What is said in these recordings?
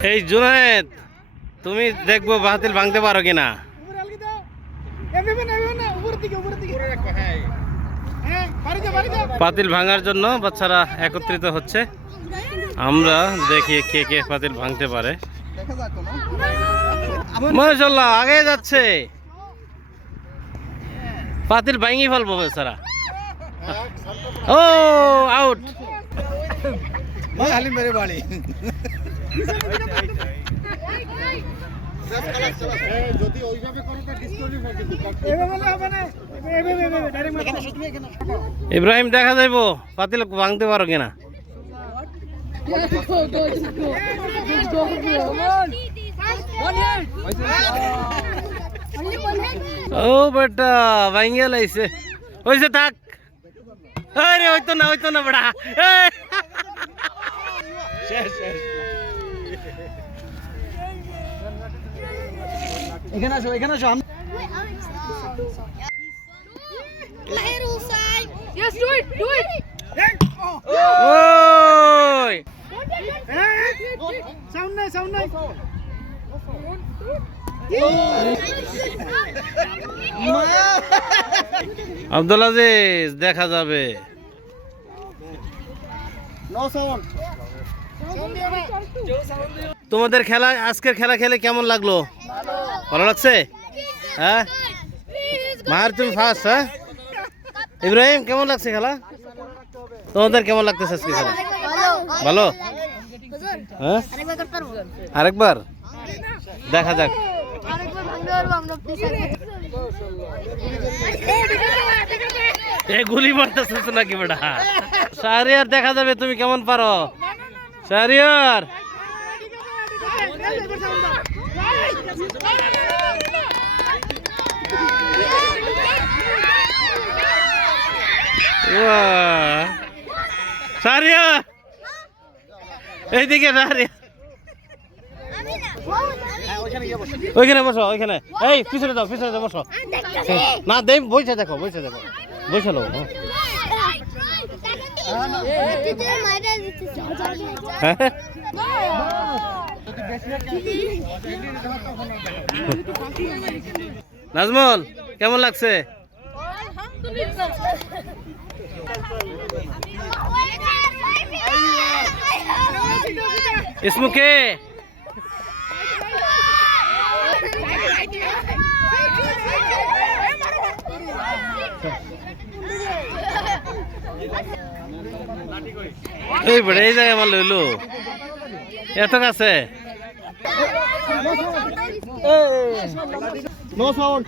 এই জুনায়েদ, তুমি দেখবো বাতিল ভাঙতে পারো কিনা। পাতিল ভাঙার জন্য বাচ্চারা একত্রিত হচ্ছে। আমরা দেখি কে কে পাতিল ভাঙতে পারে। মাশাআল্লাহ, আগে যাচ্ছে। পাতিল ভাঙি ফেলবো বেচারা। ও আউট। মেরে বাড়ি ইব্রাহিম, দেখা যাইব পাতিল ভাঙতে পারো কিনা। ও বেটা ভাঙিয়া লাইছে, হইছে থাক। আরে হইতো না বেটা। এখানে আসো Yes, do it. ওই সাউন্ড নাই আব্দুল আজিজ, দেখা যাবে। No sound. তোমাদের খেলা, আজকের খেলা খেলে কেমন লাগলো? ভালো লাগছে? হ্যাঁ মার, তুমি ফার্স্ট। হ্যাঁ ইব্রাহিম, কেমন লাগছে খেলা? তোমাদের কেমন লাগতেছে আজকে খেলা? ভালো। হ্যাঁ আরেকবার দেখা যাক। গুলি মারতেছিস নাকি বেটা? শাহরিয়ার, দেখা যাবে তুমি কেমন পারো। শাহরিয়ার, শাহরিয়ার এইদিকে। শাহরিয়ার ওইখানে বসো, ওইখানে। এই পিছনে যাও বসো। না দেই, বইছে দেখো। বসে লো। নাজমুল, কেমন লাগছে? ইসমুকে এই বড়, এই জায়গায় আমার লইলো এত কাছে। No sound.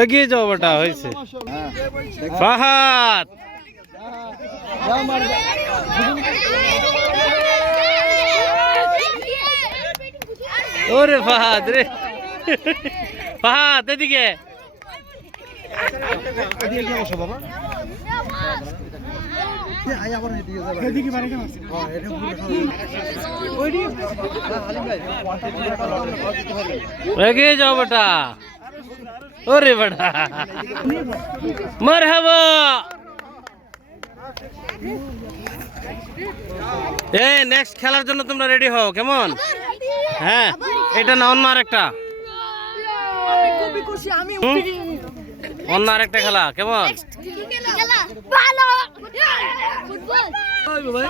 এগিয়ে যাও বেটা, হয়েছে। ফাহাদ, ওরে ফাহাদ রে। ফাহাদ এদিকে। এগিয়ে যাও বেটা। ওরে বেটা, মারহাবা। নেক্সট খেলার জন্য তোমরা রেডি হও, কেমন? হ্যাঁ, এটা না অন্য আরেকটা, অন্য আরেকটা খেলা, কেমন? ফুটবল